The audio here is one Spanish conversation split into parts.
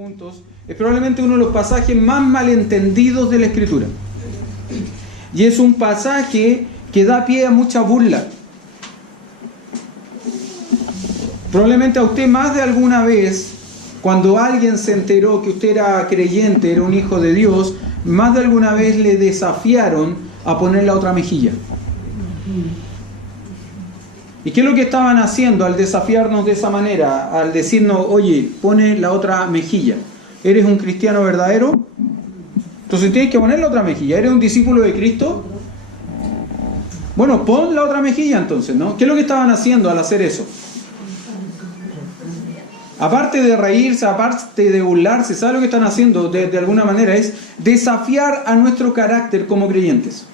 juntos, es probablemente uno de los pasajes más malentendidos de la Escritura. Y es un pasaje que da pie a mucha burla. Probablemente a usted más de alguna vez, cuando alguien se enteró que usted era creyente, era un hijo de Dios, más de alguna vez le desafiaron a poner la otra mejilla. ¿Y qué es lo que estaban haciendo al desafiarnos de esa manera? Al decirnos, oye, pone la otra mejilla. ¿Eres un cristiano verdadero? Entonces tienes que poner la otra mejilla. ¿Eres un discípulo de Cristo? Bueno, pon la otra mejilla entonces, ¿no? ¿Qué es lo que estaban haciendo al hacer eso? Aparte de reírse, aparte de burlarse, ¿sabe lo que están haciendo? De alguna manera es desafiar a nuestro carácter como creyentes.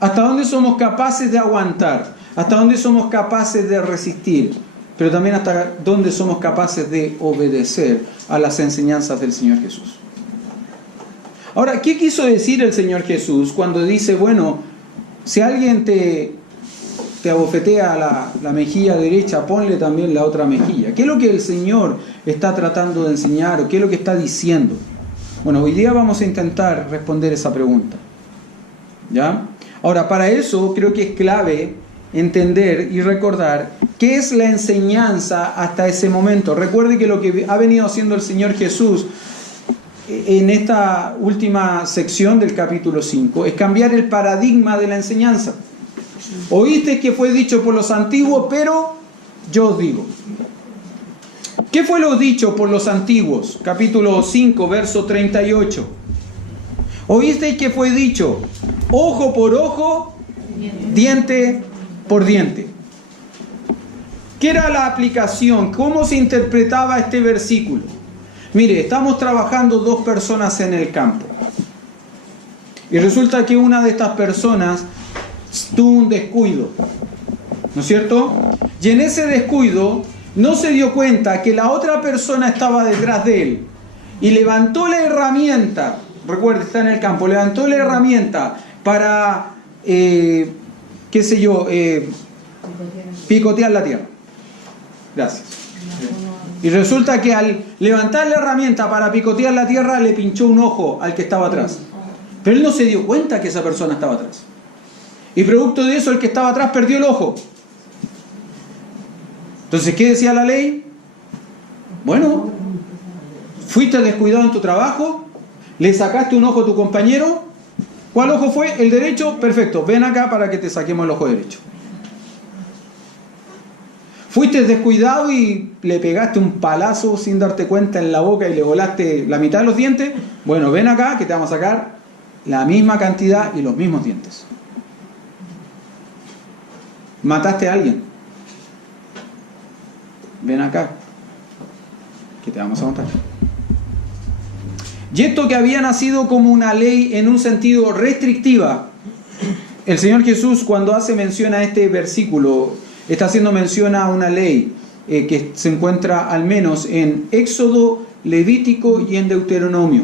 ¿Hasta dónde somos capaces de aguantar? ¿Hasta dónde somos capaces de resistir? Pero también hasta dónde somos capaces de obedecer a las enseñanzas del Señor Jesús. Ahora, ¿qué quiso decir el Señor Jesús cuando dice, bueno, si alguien te abofetea la mejilla derecha, ponle también la otra mejilla? ¿Qué es lo que el Señor está tratando de enseñar o qué es lo que está diciendo? Bueno, hoy día vamos a intentar responder esa pregunta. ¿Ya? Ahora, para eso creo que es clave entender y recordar qué es la enseñanza hasta ese momento. Recuerde que lo que ha venido haciendo el Señor Jesús en esta última sección del capítulo 5 es cambiar el paradigma de la enseñanza. Oíste que fue dicho por los antiguos, pero yo os digo. ¿Qué fue lo dicho por los antiguos? Capítulo 5, verso 38. Oíste que fue dicho, ojo por ojo, diente por diente. ¿Qué era la aplicación? ¿Cómo se interpretaba este versículo? Mire, estamos trabajando dos personas en el campo. Y resulta que una de estas personas tuvo un descuido, ¿no es cierto? Y en ese descuido no se dio cuenta que la otra persona estaba detrás de él. Y levantó la herramienta, recuerde, está en el campo, levantó la herramienta para, picotear la tierra. Gracias. Y resulta que al levantar la herramienta para picotear la tierra, le pinchó un ojo al que estaba atrás. Pero él no se dio cuenta que esa persona estaba atrás. Y producto de eso, el que estaba atrás perdió el ojo. Entonces, ¿qué decía la ley? Bueno, fuiste descuidado en tu trabajo, le sacaste un ojo a tu compañero. ¿Cuál ojo fue? El derecho. Perfecto, ven acá para que te saquemos el ojo derecho. Fuiste descuidado y le pegaste un palazo sin darte cuenta en la boca y le volaste la mitad de los dientes. Bueno, ven acá que te vamos a sacar la misma cantidad y los mismos dientes. Mataste a alguien. Ven acá que te vamos a matar. Y esto que había nacido como una ley en un sentido restrictiva, el Señor Jesús, cuando hace mención a este versículo, está haciendo mención a una ley que se encuentra al menos en Éxodo, Levítico y en Deuteronomio.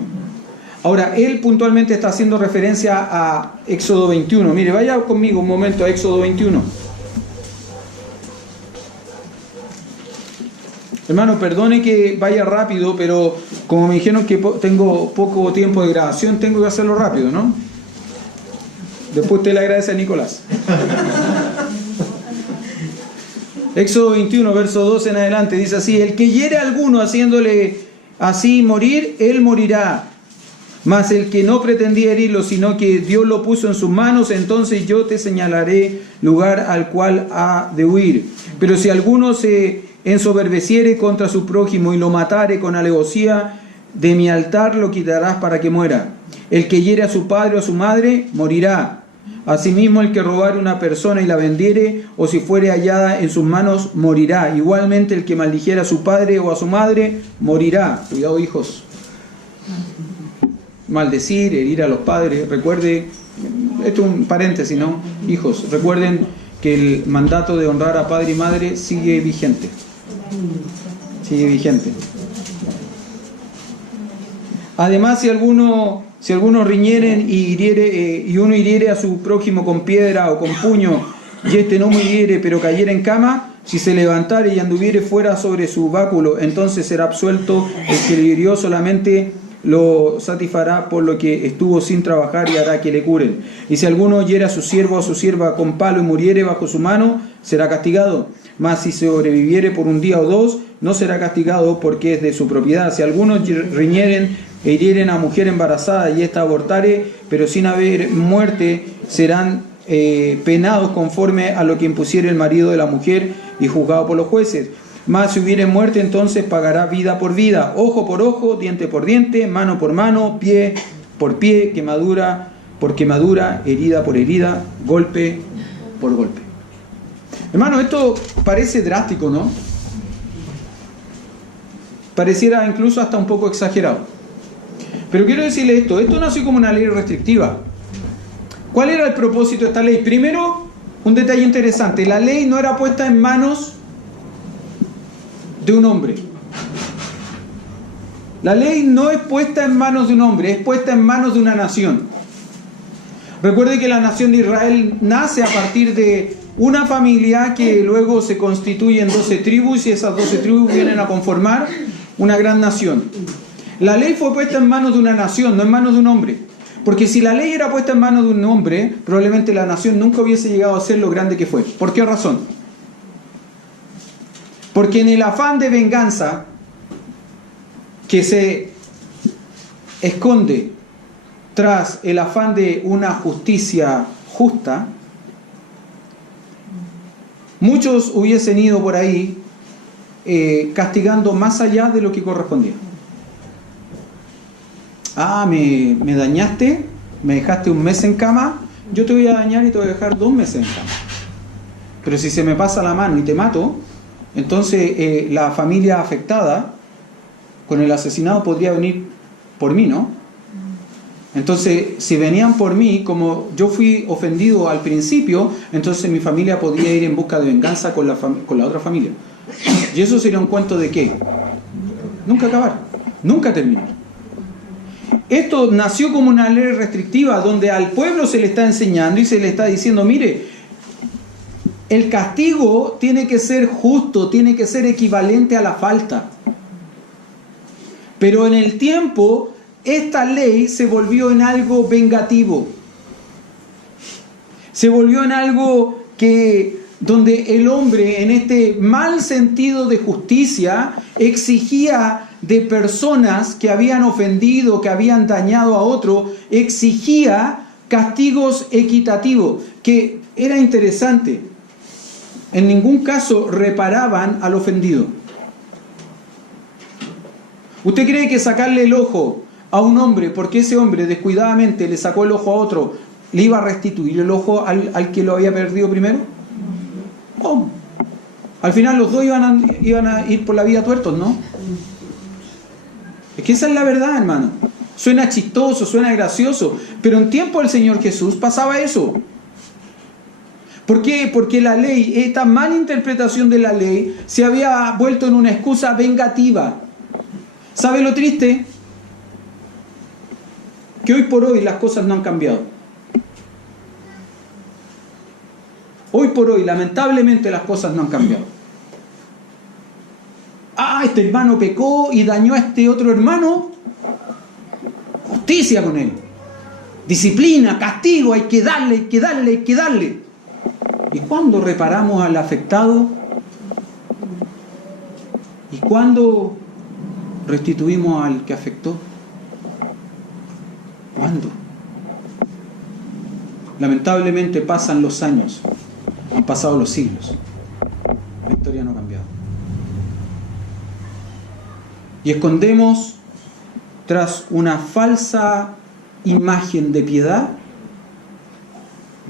Ahora, él puntualmente está haciendo referencia a Éxodo 21. Mire, vaya conmigo un momento a Éxodo 21. Hermano, perdone que vaya rápido, pero como me dijeron que tengo poco tiempo de grabación, tengo que hacerlo rápido, ¿no? Después usted le agradece a Nicolás. Éxodo 21, verso 2 en adelante, dice así: el que hiere a alguno haciéndole así morir, él morirá. Mas el que no pretendía herirlo, sino que Dios lo puso en sus manos, entonces yo te señalaré lugar al cual ha de huir. Pero si alguno se ensoberbeciere contra su prójimo y lo matare con alevosía, de mi altar lo quitarás para que muera. El que hiere a su padre o a su madre, morirá. Asimismo, el que robare una persona y la vendiere, o si fuere hallada en sus manos, morirá. Igualmente, el que maldijera a su padre o a su madre, morirá. Cuidado, hijos. Maldecir, herir a los padres. Recuerde, esto es un paréntesis, ¿no? Hijos, recuerden que el mandato de honrar a padre y madre sigue vigente. Sigue vigente. Además, si algunos riñeren y uno hiriere a su prójimo con piedra o con puño, y este no muriere pero cayera en cama, Si se levantare y anduviere fuera sobre su báculo, entonces será absuelto. El que le hirió solamente lo satisfará por lo que estuvo sin trabajar y hará que le curen. Y si alguno hiere a su siervo o a su sierva con palo y muriere bajo su mano, será castigado. Mas si sobreviviere por un día o dos, no será castigado porque es de su propiedad. Si algunos riñeren e hirieren a mujer embarazada y ésta abortare, pero sin haber muerte, serán penados conforme a lo que impusiere el marido de la mujer y juzgado por los jueces. Mas si hubiere muerte, entonces pagará vida por vida, ojo por ojo, diente por diente, mano por mano, pie por pie, quemadura por quemadura, herida por herida, golpe por golpe. Hermano, esto parece drástico, ¿no? Pareciera incluso hasta un poco exagerado. Pero quiero decirle esto nació como una ley restrictiva. ¿Cuál era el propósito de esta ley? Primero, un detalle interesante, la ley no era puesta en manos de un hombre. La ley no es puesta en manos de un hombre, es puesta en manos de una nación. Recuerde que la nación de Israel nace a partir de una familia que luego se constituye en 12 tribus y esas 12 tribus vienen a conformar una gran nación. La ley fue puesta en manos de una nación, no en manos de un hombre. Porque si la ley era puesta en manos de un hombre, probablemente la nación nunca hubiese llegado a ser lo grande que fue. ¿Por qué razón? Porque en el afán de venganza que se esconde tras el afán de una justicia justa, muchos hubiesen ido por ahí castigando más allá de lo que correspondía. Me dañaste, me dejaste un mes en cama, yo te voy a dañar y te voy a dejar 2 meses en cama. Pero si se me pasa la mano y te mato, entonces la familia afectada con el asesinado podría venir por mí, ¿no? Entonces, si venían por mí, como yo fui ofendido al principio, entonces mi familia podría ir en busca de venganza con la otra familia. ¿Y eso sería un cuento de qué? Nunca acabar, nunca terminar. Esto nació como una ley restrictiva donde al pueblo se le está enseñando y se le está diciendo, mire, el castigo tiene que ser justo, tiene que ser equivalente a la falta. Pero en el tiempo, esta ley se volvió en algo vengativo. Se volvió en algo donde el hombre, en este mal sentido de justicia, exigía de personas que habían ofendido, que habían dañado a otro, exigía castigos equitativos, que era interesante. En ningún caso reparaban al ofendido. ¿Usted cree que sacarle el ojo a un hombre, porque ese hombre descuidadamente le sacó el ojo a otro, le iba a restituir el ojo al que lo había perdido primero? ¿Cómo? Al final los dos iban a ir por la vida tuertos, ¿no? Es que esa es la verdad, hermano. Suena chistoso, suena gracioso, pero en tiempo del Señor Jesús pasaba eso. ¿Por qué? Porque la ley, esta mala interpretación de la ley, se había vuelto en una excusa vengativa. ¿Sabe lo triste? Que hoy por hoy las cosas no han cambiado. Hoy por hoy, lamentablemente, las cosas no han cambiado. Este hermano pecó y dañó a este otro hermano. Justicia con él. Disciplina, castigo, hay que darle, hay que darle, hay que darle. ¿Y cuándo reparamos al afectado? ¿Y cuándo restituimos al que afectó? ¿Cuándo? Lamentablemente pasan los años, han pasado los siglos, la historia no ha cambiado. Y escondemos tras una falsa imagen de piedad,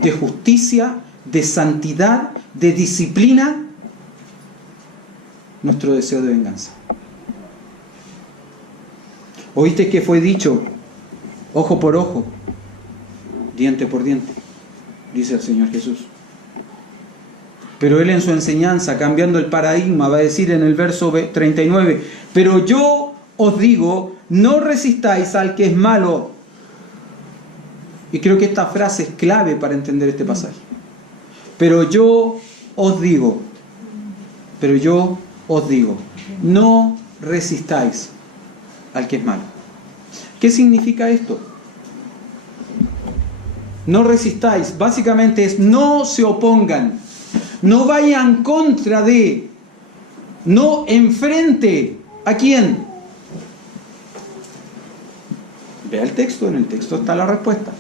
de justicia, de santidad, de disciplina, nuestro deseo de venganza. ¿Oíste que fue dicho? Ojo por ojo, diente por diente, dice el Señor Jesús. Pero Él en su enseñanza, cambiando el paradigma, va a decir en el verso 39, pero yo os digo, no resistáis al que es malo. Y creo que esta frase es clave para entender este pasaje. Pero yo os digo, Pero yo os digo, no resistáis al que es malo. ¿Qué significa esto? No resistáis, básicamente es no se opongan, no vayan contra de, no enfrente. ¿A quién? Vea el texto, en el texto está la respuesta.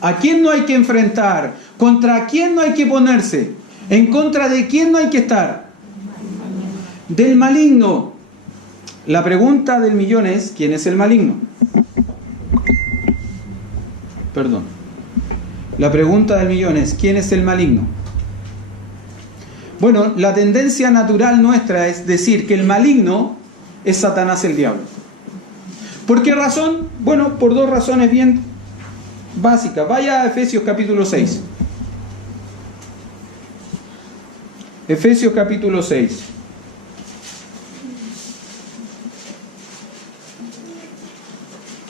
¿A quién no hay que enfrentar? ¿Contra quién no hay que ponerse? ¿En contra de quién no hay que estar? Del maligno. La pregunta del millón es, ¿quién es el maligno? Perdón. La pregunta del millón es, ¿quién es el maligno? Bueno, la tendencia natural nuestra es decir que el maligno es Satanás el diablo. ¿Por qué razón? Bueno, por dos razones bien básicas. Vaya a Efesios capítulo 6. Efesios capítulo 6.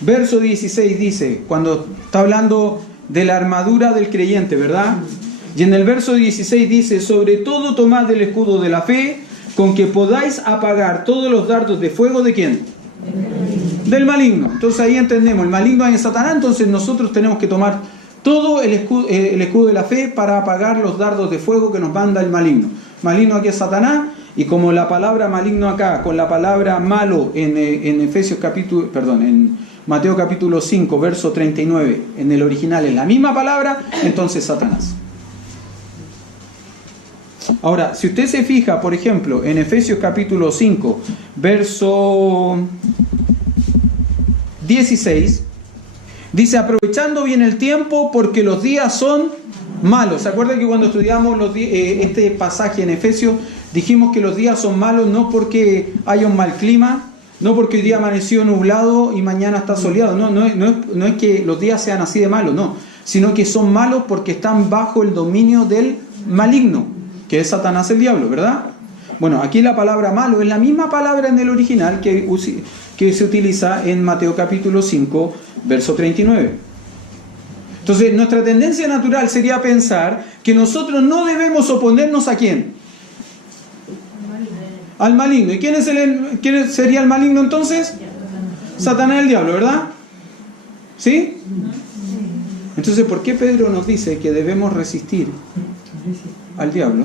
Verso 16 dice, cuando está hablando de la armadura del creyente, ¿verdad? Y en el verso 16 dice, sobre todo tomad el escudo de la fe, con que podáis apagar todos los dardos de fuego, ¿de quién? Del maligno. Entonces ahí entendemos, el maligno es Satanás, entonces nosotros tenemos que tomar todo el escudo de la fe para apagar los dardos de fuego que nos manda el maligno. Maligno aquí es Satanás, y como la palabra maligno acá, con la palabra malo en Mateo capítulo 5, verso 39, en el original es la misma palabra, entonces Satanás. Ahora, si usted se fija, por ejemplo, en Efesios capítulo 5, verso 16, dice, aprovechando bien el tiempo porque los días son malos. ¿Se acuerdan que cuando estudiamos este pasaje en Efesios, dijimos que los días son malos no porque haya un mal clima, no porque hoy día amaneció nublado y mañana está soleado, no es que los días sean así de malos, no, sino que son malos porque están bajo el dominio del maligno, que es Satanás el diablo, ¿verdad? Bueno, aquí la palabra malo es la misma palabra en el original que se utiliza en Mateo capítulo 5, verso 39. Entonces, nuestra tendencia natural sería pensar que nosotros no debemos oponernos ¿a quién? Al maligno. ¿Y quién sería el maligno entonces? Satanás el diablo, ¿verdad? ¿Sí? Entonces, ¿por qué Pedro nos dice que debemos resistir al diablo?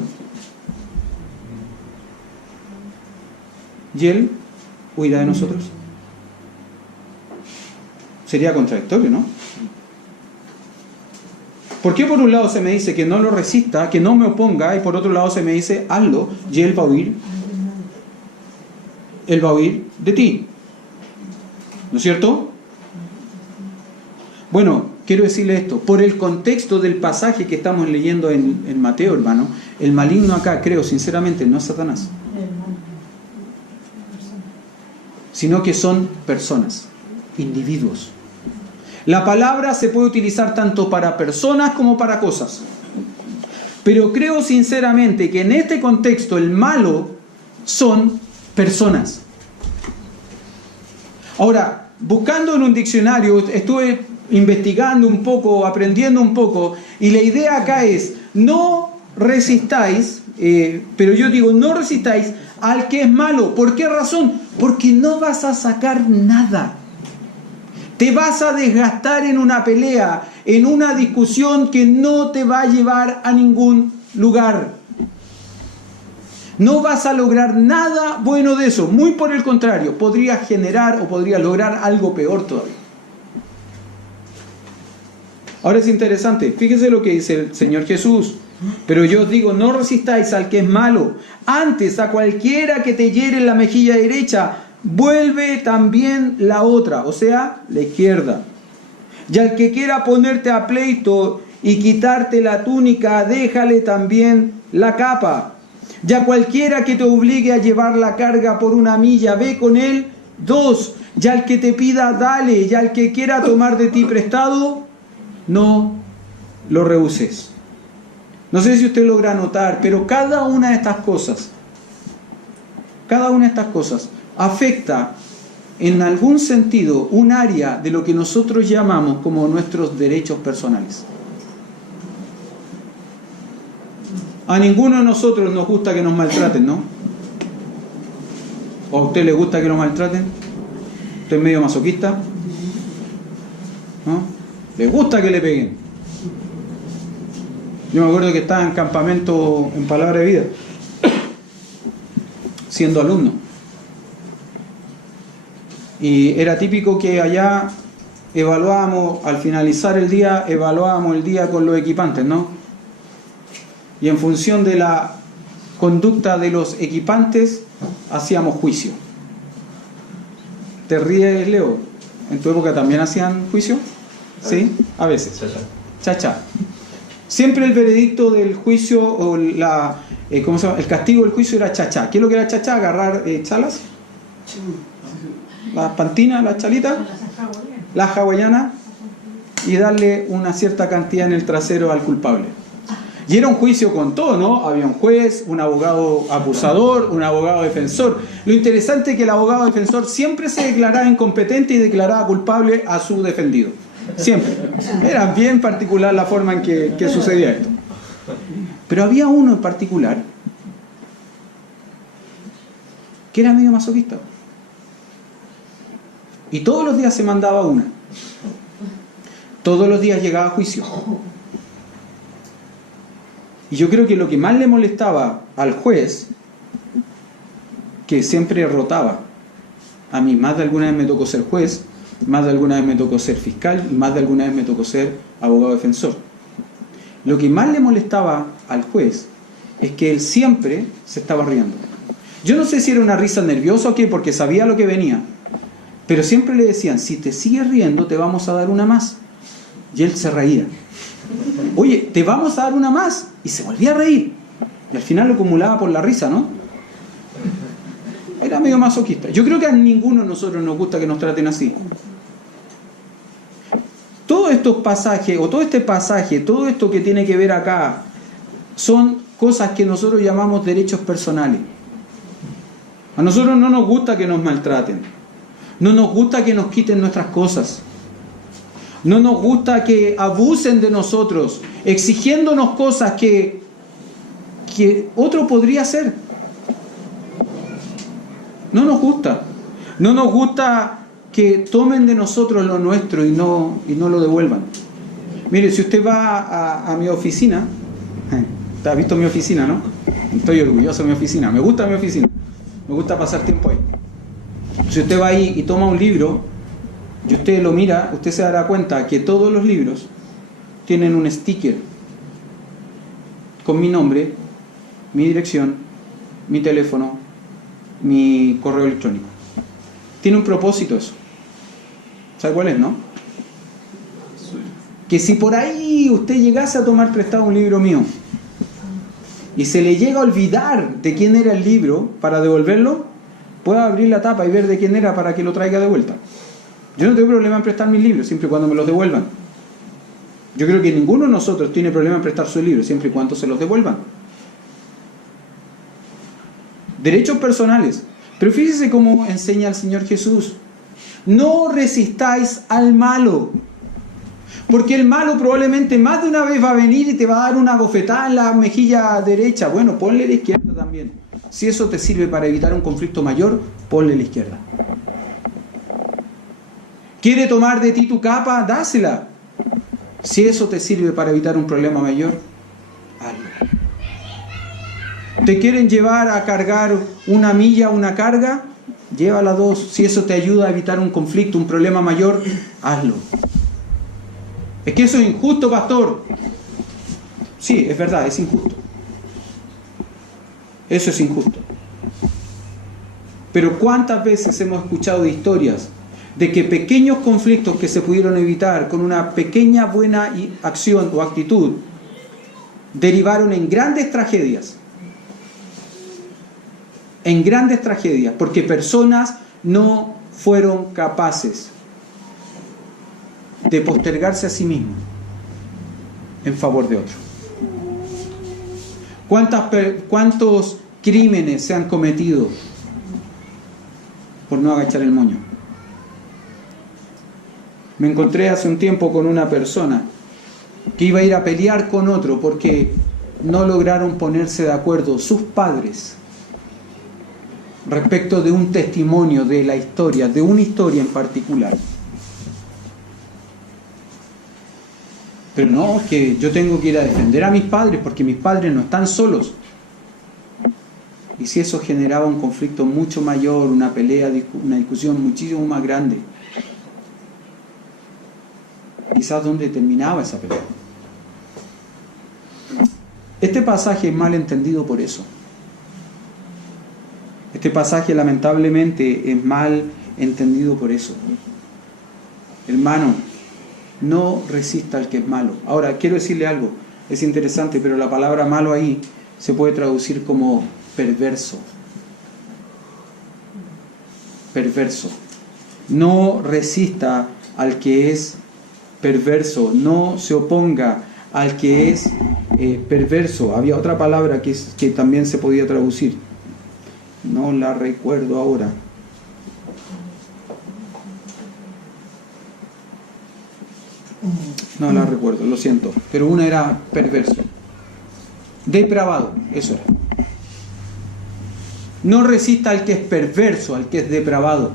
¿Y él huirá de nosotros? Sería contradictorio, ¿no? ¿Por qué por un lado se me dice que no lo resista, que no me oponga, y por otro lado se me dice hazlo, y él va a huir? Él va a huir de ti. ¿No es cierto? Bueno, quiero decirle esto. Por el contexto del pasaje que estamos leyendo en Mateo, hermano, el maligno acá, creo sinceramente, no es Satanás, sino que son personas, individuos. La palabra se puede utilizar tanto para personas como para cosas. Pero creo sinceramente que en este contexto el malo son personas. Ahora, buscando en un diccionario, estuve investigando un poco, aprendiendo un poco, y la idea acá es, no resistáis, pero yo digo, no resistáis al que es malo. ¿Por qué razón? Porque no vas a sacar nada. Te vas a desgastar en una pelea, en una discusión que no te va a llevar a ningún lugar. No vas a lograr nada bueno de eso. Muy por el contrario, podrías generar o podrías lograr algo peor todavía. Ahora es interesante, fíjese lo que dice el Señor Jesús. Pero yo os digo, no resistáis al que es malo. Antes, a cualquiera que te hiere en la mejilla derecha, vuelve también la otra, o sea, la izquierda. Y al que quiera ponerte a pleito y quitarte la túnica, déjale también la capa. Y a cualquiera que te obligue a llevar la carga por 1 milla, ve con él 2. Y al que te pida, dale. Y al que quiera tomar de ti prestado, no lo rehuses. No sé si usted logra notar, pero cada una de estas cosas afecta en algún sentido un área de lo que nosotros llamamos como nuestros derechos personales. A ninguno de nosotros nos gusta que nos maltraten, ¿no? ¿O a usted le gusta que lo maltraten? ¿Usted es medio masoquista? ¿No? ¿Le gusta que le peguen? Yo me acuerdo que estaba en campamento en Palabra de Vida, siendo alumno. Y era típico que allá evaluábamos, al finalizar el día, evaluábamos el día con los equipantes, ¿no? Y en función de la conducta de los equipantes, hacíamos juicio. ¿Te ríes, Leo? ¿En tu época también hacían juicio? ¿Sí? A veces. Cha-cha. Siempre el veredicto del juicio, o ¿cómo se llama? El castigo del juicio era cha-cha. ¿Qué es lo que era cha-cha? Agarrar chalas, las pantinas, las chalitas, las hawaianas, y darle una cierta cantidad en el trasero al culpable. Y era un juicio con todo, ¿no? Había un juez, un abogado acusador, un abogado defensor. Lo interesante es que el abogado defensor siempre se declaraba incompetente y declaraba culpable a su defendido. Siempre. Era bien particular la forma en que sucedía esto. Pero había uno en particular que era medio masoquista. Y todos los días se mandaba una. Todos los días llegaba a juicio. Y yo creo que lo que más le molestaba al juez, que siempre rotaba, a mí más de alguna vez me tocó ser juez, más de alguna vez me tocó ser fiscal, y más de alguna vez me tocó ser abogado defensor. Lo que más le molestaba al juez es que él siempre se estaba riendo. Yo no sé si era una risa nerviosa o qué, porque sabía lo que venía, pero siempre le decían, si te sigues riendo te vamos a dar una más. Y él se reía. Oye, te vamos a dar una más. Y se volvía a reír. Y al final lo acumulaba por la risa, ¿no? Era medio masoquista. Yo creo que a ninguno de nosotros nos gusta que nos traten así. Todos estos pasajes, o todo este pasaje, todo esto que tiene que ver acá, son cosas que nosotros llamamos derechos personales. A nosotros no nos gusta que nos maltraten. No nos gusta que nos quiten nuestras cosas. No nos gusta que abusen de nosotros, exigiéndonos cosas que otro podría hacer. No nos gusta. No nos gusta que tomen de nosotros lo nuestro y no lo devuelvan. Mire, si usted va a mi oficina, ¿te has visto mi oficina, no? Estoy orgulloso de mi oficina, me gusta mi oficina, me gusta pasar tiempo ahí. Si usted va ahí y toma un libro, y usted lo mira, usted se dará cuenta que todos los libros tienen un sticker con mi nombre, mi dirección, mi teléfono, mi correo electrónico. Tiene un propósito eso. ¿Sabe cuál es, no? Que si por ahí usted llegase a tomar prestado un libro mío y se le llega a olvidar de quién era el libro para devolverlo, pueda abrir la tapa y ver de quién era para que lo traiga de vuelta. Yo no tengo problema en prestar mis libros, siempre y cuando me los devuelvan. Yo creo que ninguno de nosotros tiene problema en prestar sus libros, siempre y cuando se los devuelvan. Derechos personales. Pero fíjese cómo enseña el Señor Jesús. No resistáis al malo. Porque el malo probablemente más de una vez va a venir y te va a dar una bofetada en la mejilla derecha. Bueno, ponle la izquierda también. Si eso te sirve para evitar un conflicto mayor, ponle la izquierda. ¿Quiere tomar de ti tu capa? Dásela. Si eso te sirve para evitar un problema mayor, hazlo. ¿Te quieren llevar a cargar una milla, una carga? Llévala 2. Si eso te ayuda a evitar un conflicto, un problema mayor, hazlo. Es que eso es injusto, pastor. Sí, es verdad, es injusto. Eso es injusto. Pero ¿cuántas veces hemos escuchado de historias de que pequeños conflictos que se pudieron evitar con una pequeña buena acción o actitud derivaron en grandes tragedias? En grandes tragedias, porque personas no fueron capaces de postergarse a sí mismos en favor de otro. ¿Cuántos crímenes se han cometido por no agachar el moño? Me encontré hace un tiempo con una persona que iba a ir a pelear con otro porque no lograron ponerse de acuerdo sus padres respecto de un testimonio de la historia, de una historia en particular. Pero no, que yo tengo que ir a defender a mis padres porque mis padres no están solos. Y si eso generaba un conflicto mucho mayor, una pelea, una discusión muchísimo más grande, quizás ¿dónde terminaba esa pelea? Este pasaje es mal entendido por eso. Este pasaje lamentablemente es mal entendido por eso. Hermano, no resista al que es malo. Ahora, quiero decirle algo, es interesante, pero la palabra malo ahí se puede traducir como perverso. Perverso. No resista al que es perverso, no se oponga al que es perverso. Había otra palabra que también se podía traducir, no la recuerdo ahora. No la recuerdo, lo siento, pero una era perverso, depravado, eso era. No resista al que es perverso, al que es depravado.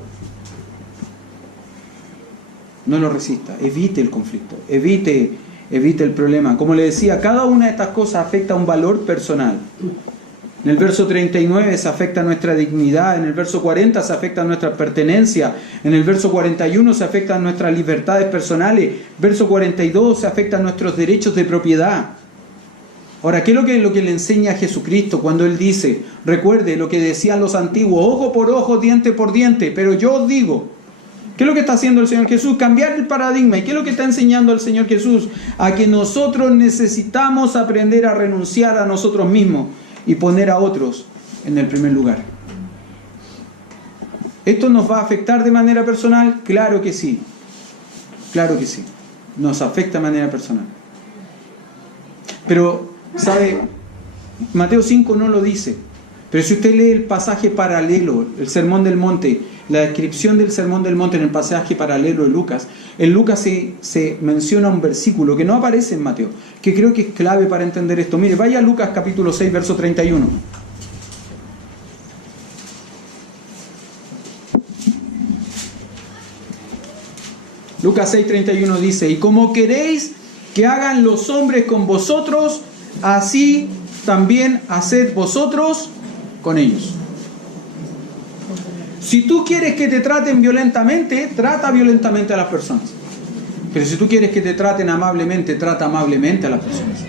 No lo resista, evite el conflicto, evite el problema. Como le decía, cada una de estas cosas afecta a un valor personal. En el verso 39 se afecta a nuestra dignidad, en el verso 40 se afecta a nuestra pertenencia, en el verso 41 se afecta a nuestras libertades personales, verso 42 se afecta a nuestros derechos de propiedad. Ahora, ¿qué es lo que le enseña a Jesucristo cuando Él dice, recuerde lo que decían los antiguos, ojo por ojo, diente por diente, pero yo os digo? ¿Qué es lo que está haciendo el Señor Jesús? Cambiar el paradigma. ¿Y qué es lo que está enseñando el Señor Jesús? A que nosotros necesitamos aprender a renunciar a nosotros mismos y poner a otros en el primer lugar. ¿Esto nos va a afectar de manera personal? Claro que sí. Claro que sí. Nos afecta de manera personal. Pero, ¿sabe? Mateo 5 no lo dice. Pero si usted lee el pasaje paralelo, el Sermón del Monte, la descripción del Sermón del Monte en el pasaje paralelo de Lucas, en Lucas se menciona un versículo que no aparece en Mateo, que creo que es clave para entender esto. Mire, vaya a Lucas capítulo 6, verso 31. Lucas 6, 31 dice, y como queréis que hagan los hombres con vosotros, así también haced vosotros con ellos. Si tú quieres que te traten violentamente, trata violentamente a las personas. Pero si tú quieres que te traten amablemente, trata amablemente a las personas.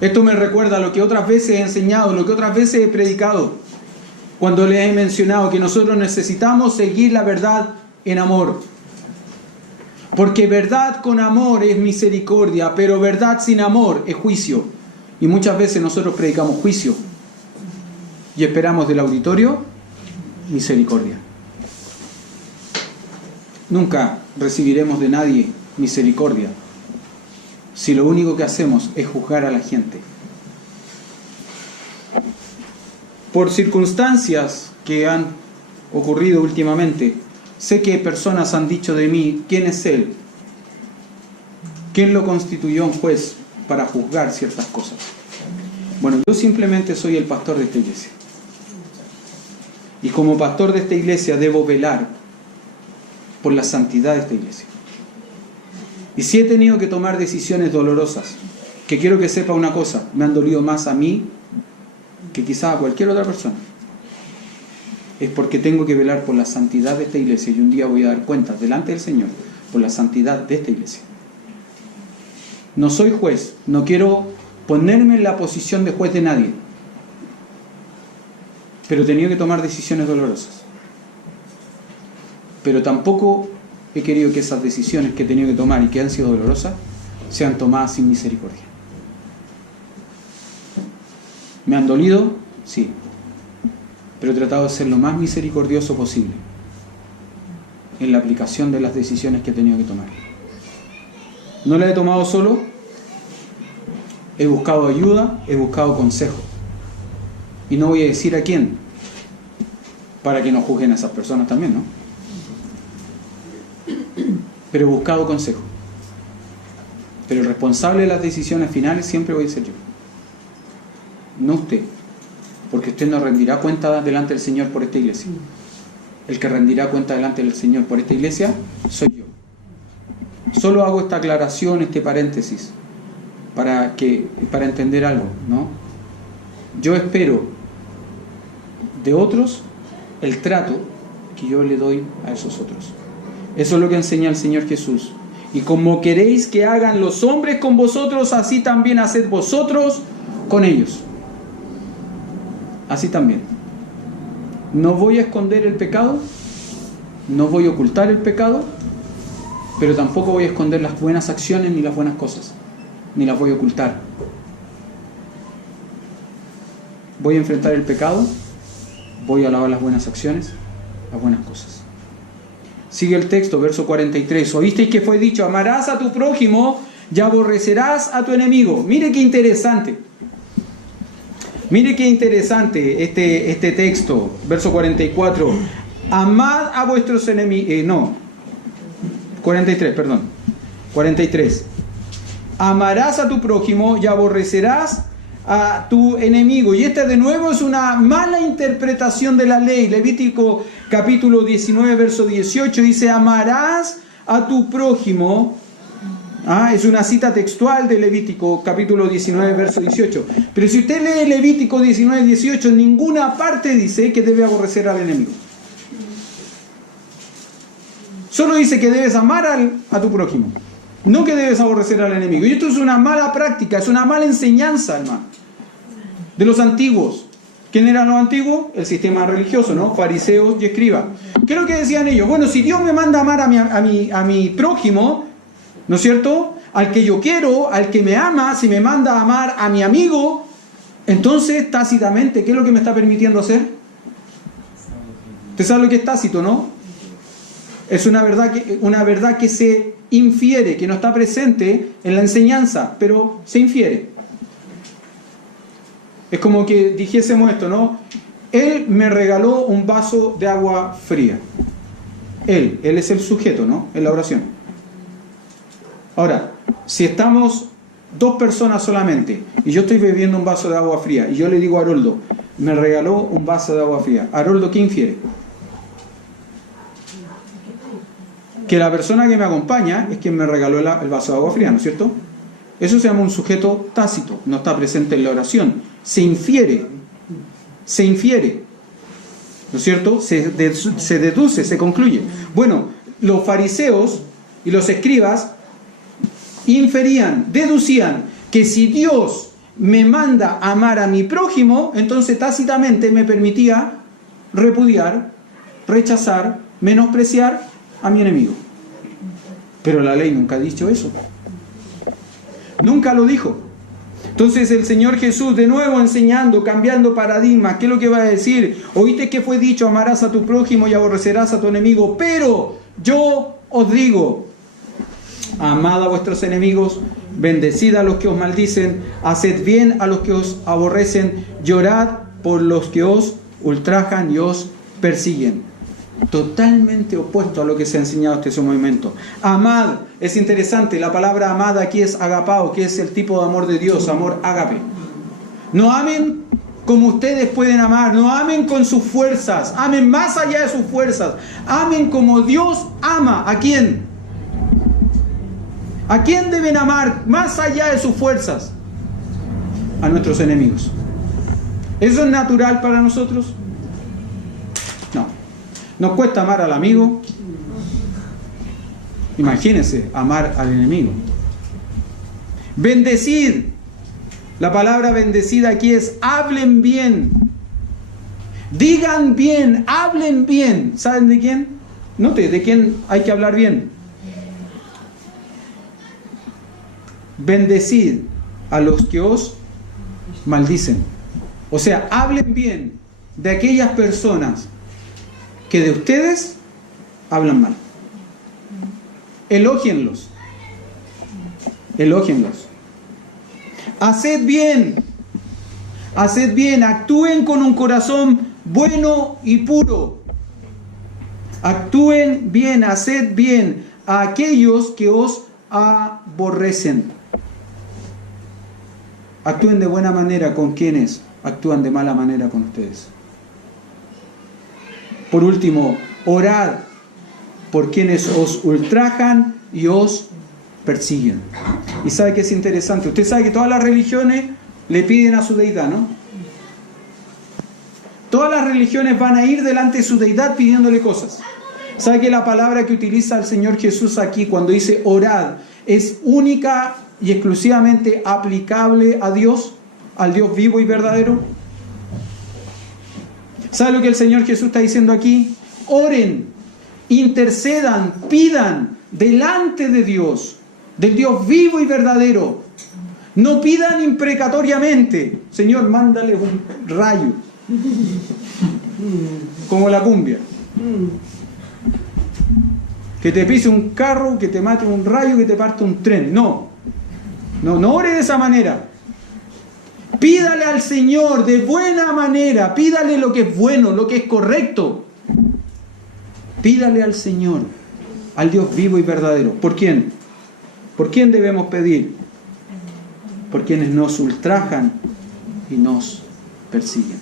Esto me recuerda a lo que otras veces he enseñado, lo que otras veces he predicado, cuando les he mencionado que nosotros necesitamos seguir la verdad en amor. Porque verdad con amor es misericordia, pero verdad sin amor es juicio. Y muchas veces nosotros predicamos juicio y esperamos del auditorio misericordia. Nunca recibiremos de nadie misericordia si lo único que hacemos es juzgar a la gente. Por circunstancias que han ocurrido últimamente, sé que personas han dicho de mí, ¿quién es él? ¿Quién lo constituyó un juez para juzgar ciertas cosas? Bueno, yo simplemente soy el pastor de esta iglesia. Y como pastor de esta iglesia debo velar por la santidad de esta iglesia. Y si he tenido que tomar decisiones dolorosas, que quiero que sepa una cosa, me han dolido más a mí que quizás a cualquier otra persona, es porque tengo que velar por la santidad de esta iglesia y un día voy a dar cuentas delante del Señor por la santidad de esta iglesia. No soy juez, no quiero ponerme en la posición de juez de nadie, pero he tenido que tomar decisiones dolorosas. Pero tampoco he querido que esas decisiones que he tenido que tomar y que han sido dolorosas sean tomadas sin misericordia. ¿Me han dolido? Sí. Pero he tratado de ser lo más misericordioso posible en la aplicación de las decisiones que he tenido que tomar. No las he tomado solo, he buscado ayuda, he buscado consejo. Y no voy a decir a quién, para que no juzguen a esas personas también, ¿no? Pero he buscado consejo. Pero el responsable de las decisiones finales siempre voy a ser yo. no usted, porque usted no rendirá cuenta delante del Señor por esta iglesia. El que rendirá cuenta delante del Señor por esta iglesia soy yo. Solo hago esta aclaración, este paréntesis, para entender algo, ¿no? Yo espero de otros el trato que yo le doy a esos otros. Eso es lo que enseña el Señor Jesús. Y como queréis que hagan los hombres con vosotros, así también haced vosotros con ellos. Así también. No voy a esconder el pecado, no voy a ocultar el pecado, pero tampoco voy a esconder las buenas acciones ni las buenas cosas, ni las voy a ocultar. Voy a enfrentar el pecado, voy a alabar las buenas acciones, las buenas cosas. Sigue el texto, verso 43. Oísteis que fue dicho, amarás a tu prójimo y aborrecerás a tu enemigo. Mire qué interesante. Mire qué interesante este texto, verso 44. Amad a vuestros enemigos. 43. Amarás a tu prójimo y aborrecerás a tu enemigo. Y esta de nuevo es una mala interpretación de la ley. Levítico capítulo 19, verso 18 dice, amarás a tu prójimo. Es una cita textual de Levítico capítulo 19, verso 18. Pero si usted lee Levítico 19, 18, en ninguna parte dice que debe aborrecer al enemigo. Solo dice que debes amar a tu prójimo, no que debes aborrecer al enemigo. Y esto es una mala práctica, es una mala enseñanza, hermano, de los antiguos. ¿Quién eran los antiguos? El sistema religioso, ¿no? Fariseos y escribas. ¿Qué es lo que decían ellos? Bueno, si Dios me manda a amar a mi prójimo, ¿no es cierto? Al que yo quiero, al que me ama, si me manda a amar a mi amigo, entonces tácitamente, ¿qué es lo que me está permitiendo hacer? ¿Usted sabe lo que es tácito, no? Es una verdad que se infiere, que no está presente en la enseñanza, pero se infiere. Es como que dijésemos esto, ¿no? Él me regaló un vaso de agua fría. Él es el sujeto, ¿no? En la oración. Ahora, si estamos dos personas solamente y yo estoy bebiendo un vaso de agua fría y yo le digo a Haroldo, me regaló un vaso de agua fría. Haroldo, ¿qué infiere? Que la persona que me acompaña es quien me regaló el vaso de agua fría, ¿no es cierto? Eso se llama un sujeto tácito, no está presente en la oración. Se infiere, ¿no es cierto? Se deduce, se concluye. Bueno, los fariseos y los escribas deducían que si Dios me manda a amar a mi prójimo, entonces tácitamente me permitía repudiar, rechazar, menospreciar a mi enemigo. Pero la ley nunca ha dicho eso. Nunca lo dijo. Entonces el Señor Jesús, de nuevo enseñando, cambiando paradigmas, ¿qué es lo que va a decir? Oíste que fue dicho, amarás a tu prójimo y aborrecerás a tu enemigo, pero yo os digo, amad a vuestros enemigos, bendecid a los que os maldicen, haced bien a los que os aborrecen, llorad por los que os ultrajan y os persiguen. Totalmente opuesto a lo que se ha enseñado hasta ese momento. Amad, es interesante, la palabra amad aquí es agapao, que es el tipo de amor de Dios, amor ágape. No amen como ustedes pueden amar, no amen con sus fuerzas, amen más allá de sus fuerzas, amen como Dios ama. ¿A quién? ¿A quién deben amar más allá de sus fuerzas? A nuestros enemigos. ¿Eso es natural para nosotros? No. Nos cuesta amar al amigo. Imagínense, amar al enemigo. Bendecid. La palabra bendecida aquí es hablen bien. Digan bien, hablen bien. ¿Saben de quién? Note, ¿de quién hay que hablar bien? Bendecid a los que os maldicen. O sea, hablen bien de aquellas personas que de ustedes hablan mal. Elógienlos. Haced bien, actúen con un corazón bueno y puro. Actúen bien, haced bien a aquellos que os aborrecen. Actúen de buena manera con quienes actúan de mala manera con ustedes. Por último, orad por quienes os ultrajan y os persiguen. Y sabe que es interesante. Usted sabe que todas las religiones le piden a su deidad, ¿no? Todas las religiones van a ir delante de su deidad pidiéndole cosas. ¿Sabe que la palabra que utiliza el Señor Jesús aquí cuando dice orad es única y exclusivamente aplicable a Dios, al Dios vivo y verdadero? ¿Sabe lo que el Señor Jesús está diciendo aquí? Oren, intercedan, pidan delante de Dios, del Dios vivo y verdadero. No pidan imprecatoriamente. Señor, mándale un rayo, como la cumbia. Que te pise un carro, que te mate un rayo, que te parte un tren. No ore de esa manera. Pídale al Señor de buena manera, pídale lo que es bueno, lo que es correcto. Pídale al Señor, al Dios vivo y verdadero. ¿Por quién? ¿Por quién debemos pedir? Por quienes nos ultrajan y nos persiguen.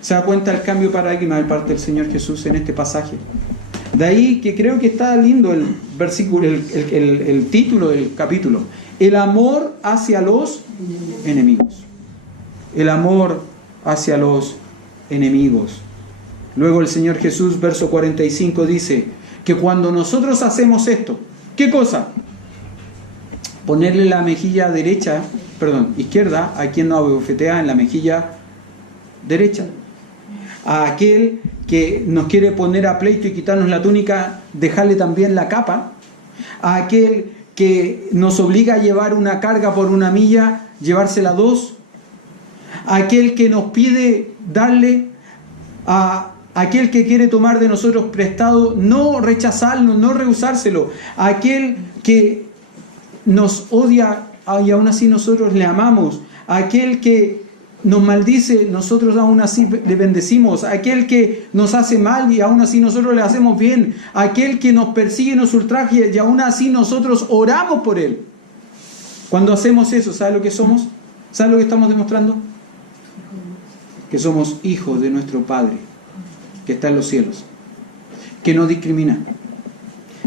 ¿Se da cuenta el cambio de paradigma de parte del Señor Jesús en este pasaje? De ahí que creo que está lindo el versículo, el título del capítulo. El amor hacia los enemigos. El amor hacia los enemigos. Luego el Señor Jesús, verso 45, dice que cuando nosotros hacemos esto, ¿qué cosa? Ponerle la mejilla izquierda a quien nos abofetea en la mejilla derecha. A aquel que nos quiere poner a pleito y quitarnos la túnica, dejarle también la capa. A aquel que nos obliga a llevar una carga por 1 milla, llevársela 2. A aquel que nos pide darle, a aquel que quiere tomar de nosotros prestado, no rechazarlo, no rehusárselo. A aquel que nos odia y aún así nosotros le amamos. A aquel que nos maldice, nosotros aún así le bendecimos. Aquel que nos hace mal y aún así nosotros le hacemos bien. Aquel que nos persigue y nos ultraja y aún así nosotros oramos por él. Cuando hacemos eso, ¿sabe lo que somos? ¿Sabe lo que estamos demostrando? Que somos hijos de nuestro Padre que está en los cielos, que no discrimina,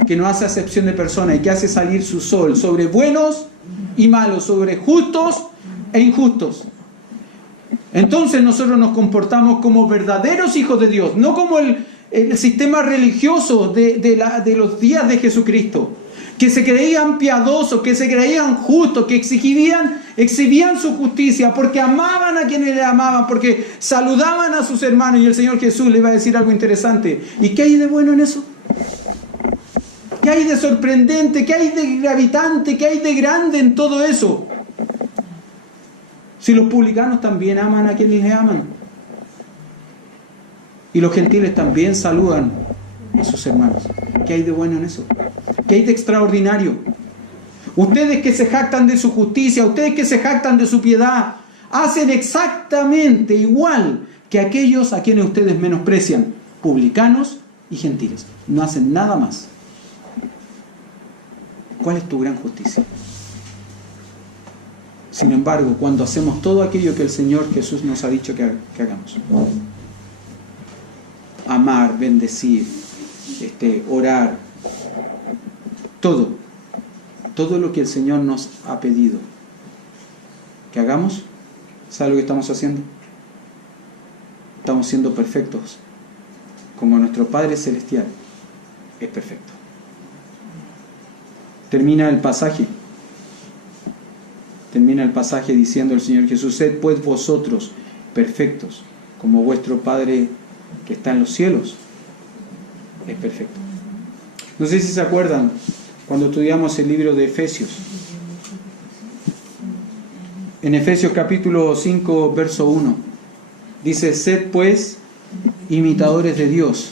que no hace acepción de personas y que hace salir su sol sobre buenos y malos, sobre justos e injustos. Entonces nosotros nos comportamos como verdaderos hijos de Dios, no como el sistema religioso de los días de Jesucristo, que se creían piadosos, que se creían justos, que exhibían su justicia, porque amaban a quienes le amaban, porque saludaban a sus hermanos. Y el Señor Jesús le iba a decir algo interesante. ¿Y qué hay de bueno en eso? ¿Qué hay de sorprendente? ¿Qué hay de gravitante? ¿Qué hay de grande en todo eso? Si los publicanos también aman a quienes les aman. Y los gentiles también saludan a sus hermanos. ¿Qué hay de bueno en eso? ¿Qué hay de extraordinario? Ustedes que se jactan de su justicia, ustedes que se jactan de su piedad, hacen exactamente igual que aquellos a quienes ustedes menosprecian, publicanos y gentiles. No hacen nada más. ¿Cuál es tu gran justicia? Sin embargo, cuando hacemos todo aquello que el Señor Jesús nos ha dicho que hagamos, amar, bendecir, orar, todo lo que el Señor nos ha pedido que hagamos, ¿sabe lo que estamos haciendo? Estamos siendo perfectos, como nuestro Padre Celestial es perfecto. Termina el pasaje diciendo el Señor Jesús: sed pues vosotros perfectos, como vuestro Padre que está en los cielos es perfecto. No sé si se acuerdan cuando estudiamos el libro de Efesios. En Efesios capítulo 5, verso 1, dice: sed pues imitadores de Dios,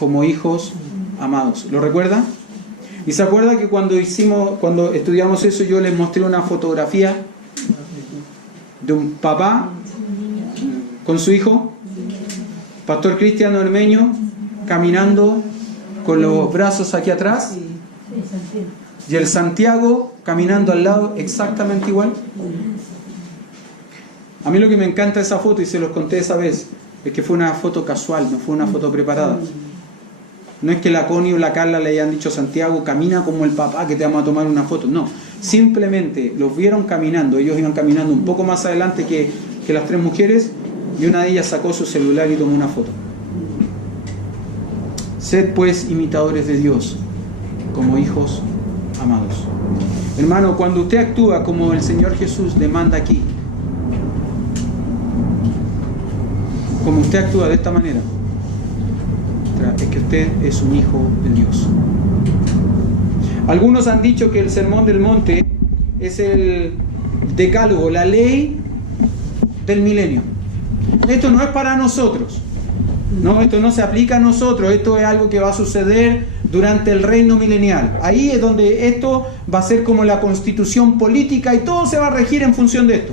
como hijos amados. ¿Lo recuerdan? ¿Y se acuerda que cuando estudiamos eso, yo les mostré una fotografía de un papá con su hijo, Pastor Cristiano Ormeño, caminando con los brazos aquí atrás, y el Santiago caminando al lado exactamente igual? A mí lo que me encanta de esa foto, y se los conté esa vez, es que fue una foto casual, no fue una foto preparada. No es que la Connie o la Carla le hayan dicho a Santiago, camina como el papá que te vamos a tomar una foto. No, simplemente los vieron caminando. Ellos iban caminando un poco más adelante que las tres mujeres, y una de ellas sacó su celular y tomó una foto. Sed pues imitadores de Dios, como hijos amados. Hermano, cuando usted actúa como el Señor Jesús demanda aquí, como usted actúa de esta manera, es que usted es un hijo de Dios. Algunos han dicho que el Sermón del Monte es el decálogo, la ley del milenio. Esto no es para nosotros. No, esto no se aplica a nosotros. Esto es algo que va a suceder durante el reino milenial. Ahí es donde esto va a ser como la constitución política y todo se va a regir en función de esto.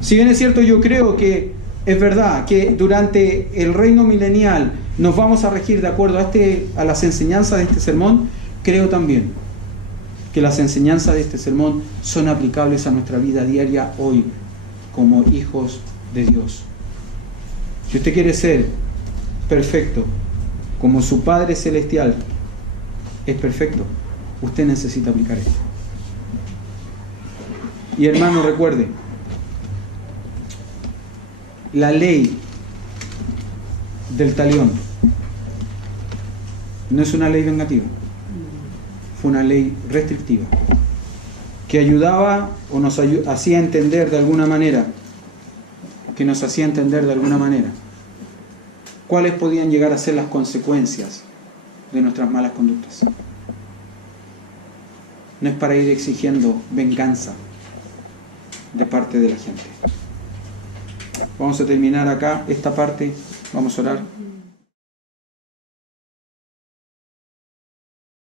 Si bien es cierto, yo creo que es verdad que durante el reino milenial nos vamos a regir de acuerdo a las enseñanzas de este sermón, creo también que las enseñanzas de este sermón son aplicables a nuestra vida diaria hoy como hijos de Dios. Si usted quiere ser perfecto como su Padre Celestial es perfecto, usted necesita aplicar esto. Y hermano, recuerde, la ley del talión no es una ley vengativa, fue una ley restrictiva que ayudaba o nos hacía entender de alguna manera, cuáles podían llegar a ser las consecuencias de nuestras malas conductas. No es para ir exigiendo venganza de parte de la gente. Vamos a terminar acá esta parte, vamos a orar.